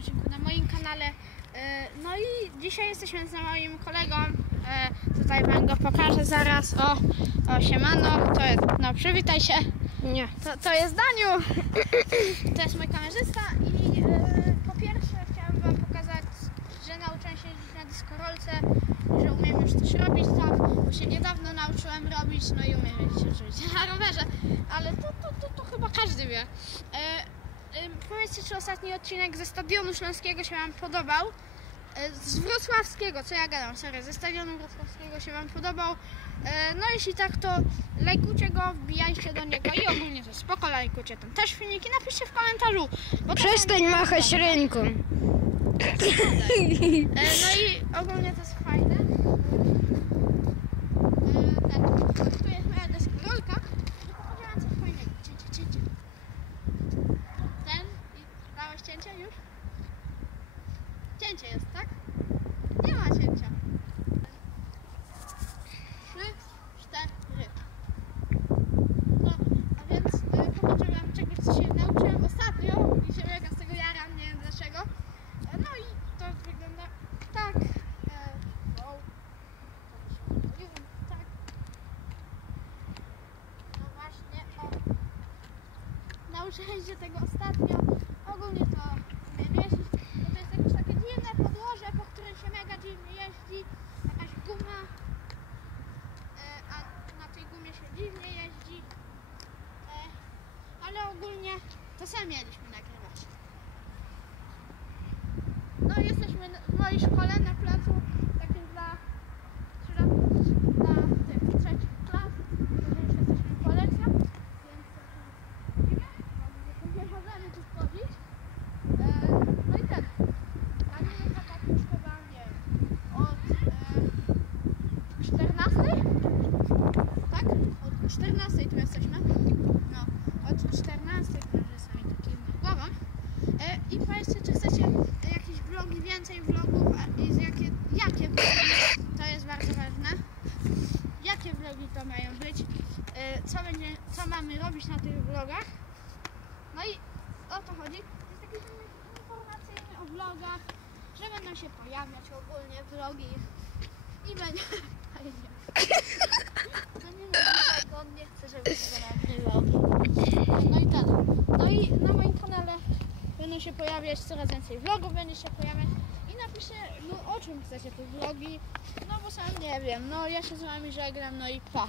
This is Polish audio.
odcinku na moim kanale. E, No i dzisiaj jesteśmy z moim kolegą. E, Tutaj wam go pokażę zaraz. O, o siemano, to jest, no przywitaj się. Nie. To, to jest Daniu. To jest mój kamerzysta i e, po pierwsze chciałam wam pokazać, że nauczyłem się jeździć na dyskorolce, że umiem już coś robić tam, bo się niedawno nauczyłem robić, no i umiem jeździć oczywiście na rowerze, ale to, to, to, to chyba każdy wie. Powiedzcie, czy ostatni odcinek ze Stadionu Śląskiego się wam podobał? E, Z wrocławskiego, co ja gadam, sorry, ze Stadionu Wrocławskiego się wam podobał. E, No jeśli tak, to lajkujcie go, wbijajcie do niego i ogólnie to spoko, lajkujcie tam też filmiki, napiszcie w komentarzu. Bo Przestań machać ręką. E, No i ogólnie to jest fajne. E, Tak, tu jest moja deskorolka. No pokażę coś fajnego. Cięcie, cięcie. Ten i dałeś cięcie już? Cięcie jest, tak? Nie ma cięcia. Trzy, cztery. No, a więc e, pokażę wam czegoś, co się nauczyłem ostatnio i się mega z tego jaram, nie wiem dlaczego. E, No i to wygląda tak. E, wow. To się pomyliłem, tak. No właśnie, o. Się tego ostatnio. Ogólnie to jeździć, bo to jest jakieś takie dziwne podłoże, po którym się mega dziwnie jeździ. Jakaś guma. E, a na tej gumie się dziwnie jeździ. E, ale ogólnie to sami mieliśmy nagrywać. No jesteśmy w mojej szkole na placu takim dla środków, dla tych trzecich klas, że już jesteśmy po lekcjach, więc chodzimy, nie możemy tu wchodzić. E, no i tak, a nie wiem, tak już chyba, nie wiem, od e, 14? Tak? Od 14 tu jesteśmy. No, od 14 prawie sami takimi głową. E, I powiedzcie, czy chcecie jakieś vlogi, więcej vlogów a, i z jakie, jakie vlogi, to jest bardzo ważne. Jakie vlogi to mają być, e, co, będzie, co mamy robić na tych vlogach. No i o to chodzi. Jest taki film informacyjny o vlogach, że będą się pojawiać ogólnie vlogi i będzie fajnie. No nie wiem, tak, on nie chce, żebym go nagrywał. No i ten. No i na moim kanale będą się pojawiać coraz więcej vlogów, będzie się pojawiać. I napiszcie no, o czym chcecie te vlogi, no bo sam nie wiem, no ja się z wami żegnam, no i pa.